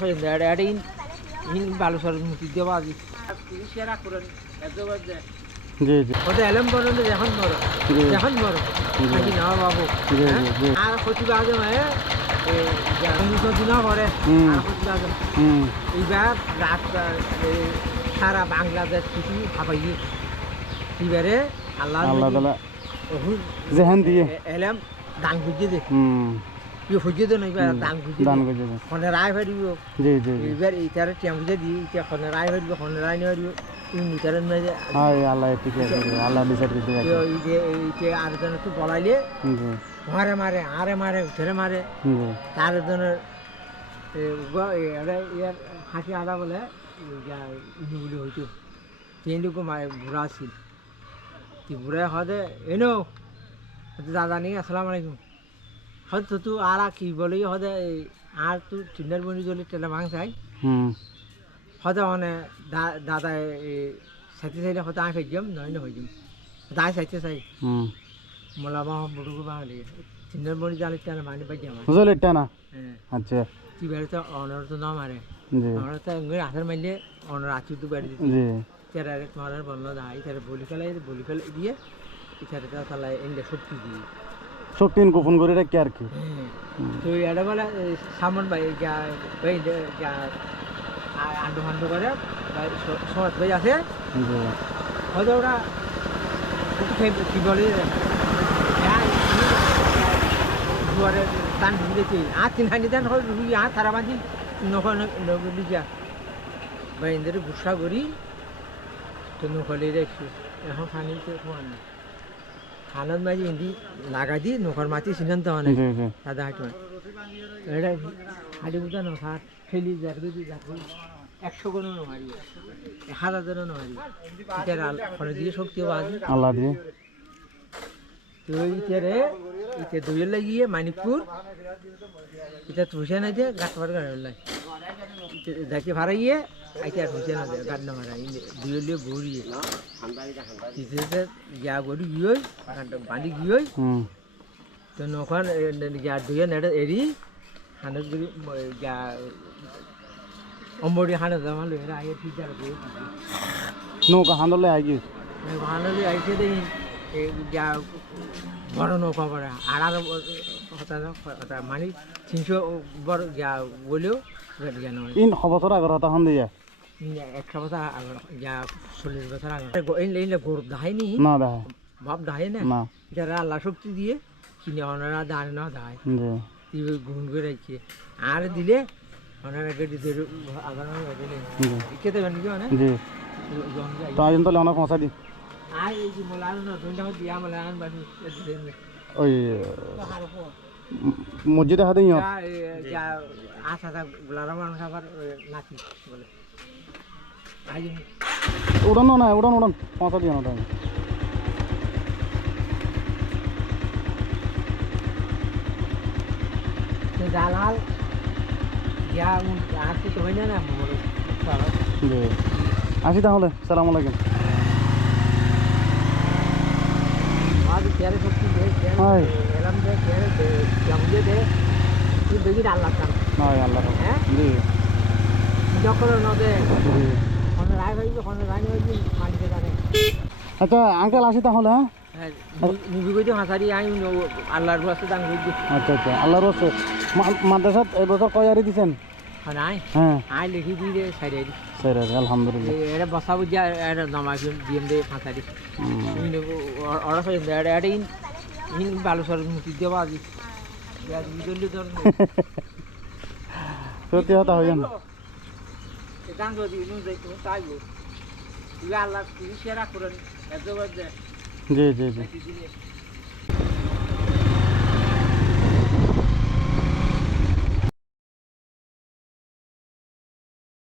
হয়ে দেওয়া আজি সেরা করেন জি জি ওদের এলম পর্যন্ত এখন বড় জি। এখন বড় নাকি না বাবু হ্যাঁ? আর প্রতিভা আজ দিন পরে হুম। আর প্রতিভা আজ এইবার রাত এই সারা বাংলাদেশ কিছু হাবাই এবারে আল্লাহ আল্লাহ তালা জেহান দিয়ে এলাম দান খুঁজে দে ইয়ে খুঁজে দে না এবার দান খুঁজে দান দে করে দেবে খনে রায় ফারিব জি জি এইবার এইটারে টিয়াম খুঁজে দি ইটা খনে রায় ফারিব খনে রায় নিয়ে ফারিব তুমি নিতারেন মাঝে হাই আল্লাহ ঠিক আছে আল্লাহ ডিসাইড করতে আছে এই যে এইটা আর জন একটু বলাইলে মারে মারে আরে মারে উঠে মারে তার জনের ইয়ার হাসি আদা বলে ইনু বলে হইতো তিনটুকু বুড়া ছিল কি বুড়া হদে এনো দাদা নেই আসসালামু আলাইকুম। হয়তো তো আর কি বলি হদে আর তুই চিন্তার বনি জলি তেলে মাংস চাই হুম। হদে মানে দাদা সাথে চাইলে হয়তো আমি ফের যাম নয় না হয়ে যাম দায় সাইতে চাই হুম। মোলা বাহ বুড়ুকু বাঙালি চিন্তার বনি জালি তেলে মানি পাই যাম বুঝলে এটা না হ্যাঁ। আচ্ছা। তুই বেড়ে অনর তো না মারে। আমরা তো এঙ্গে হাতের মারলে অনর আচু তো বেড়ে জি। তেরা তোমার বলল দাই তেরা বলি ফেলাই বলি ফেলাই দিয়ে ইতারে তো তাহলে এঙ্গে শক্তি দিয়ে। শক্তি গোপন করে রাখি আর কি। তো এটা বলে এই সামন ভাই যা ভাই যা আন্ডু ফান্ডু করে ভাই সমাজ ভাই আছে। জি হয়তো ওরা একটু খেয়ে- কি বলে দুয়ারে দান ঢুকে দিয়েছে। আর তিন হাঁড়ি দান হয় ঢুকি আর তারা বাঁধি নখন যা এদের গুসা করি তো নকলে রেখছি এখন পানি তো খোয়া না দি নখর মাটি সিদ্ধান্ত মানে। না জি জি সাদা হাঁটি এটা হাঁটি বুঝা নখার ফেলি যাক যদি যার একশো কোনো নমারি এক হাজারও নমারি এটা ফলে দিয়ে শক্তি বাজি আল্লাহ দিয়ে। ইতে দুইয়ের লাগিয়ে মানিকপুর এটা তুষে না দিয়ে গাছ গাড়ি লাই দেখে ভাড়াইয়ে আইতে আর তুষে না দিয়ে গাছ না মারা দুইয়ের লিয়ে ঘুরিয়ে ইতে যা গড়ি গিয়ে বাঁধি গিয়ে তো নখন যা দুইয়ে নেড়ে এরি হানত গুড়ি যা অম্বরি হানত জামা লই আগে ঠিক নৌকা হান্দলে আগে ভালো আইসে দেখি। যা বড় নৌকা পড়ে আর আর মানে তিনশো বড় যা বলেও ইন বছর আগর হতা হন দিয়া? একশো বছর আগর যা চল্লিশ বছর আগর। এই এই গরু দাহাইনি না দেখা ভাব দাহাই না। না। যারা আল্লাহ শক্তি দিয়ে কিনে ওনারা দাঁড়ে না দাহায় জি। গুণ করে রাখছে আর দিলে ওনারা গেটি ধরে আবার খেতে পারেন কি মানে জি। তো তাহলে অনেক মশা দি দিয়া ওই মসজিদে হাতে উড়ান না উড়ান উড়ান মশা দিও না জালাল আসি তাহলে সালাম আলাইকুম তেরে দে দে তুই দেখি আল্লাহ কাম নয় আল্লাহ হ্যাঁ? জি। যখন ন দে জি। কোন রায় হইবে কোন রায় হইবে মালিকে জানে আচ্ছা আঙ্কেল আসি তাহলে হ্যাঁ? নিবি কইতে হাসারি আই আল্লাহর রাস্তা দান কইছি আচ্ছা আচ্ছা আল্লাহর রসে মাদ্রাসাত এবছর কয় আরি দিছেন? নাই। হ্যাঁ। আই লিখি দি দে সাইডে স্যার আলহামদুলিল্লাহ। এটা বসাবো যা এটা নামাজ দিম দে হুম। অর্ডার করে এটা এটা ইন ইন বালুসর মুক্তি দেওয়া আজি সত্যি কথা হয়ে যান গান যদি ইনু যাই তুমি তুই আল্লাহ তুই সেরা করেন জি জি জি।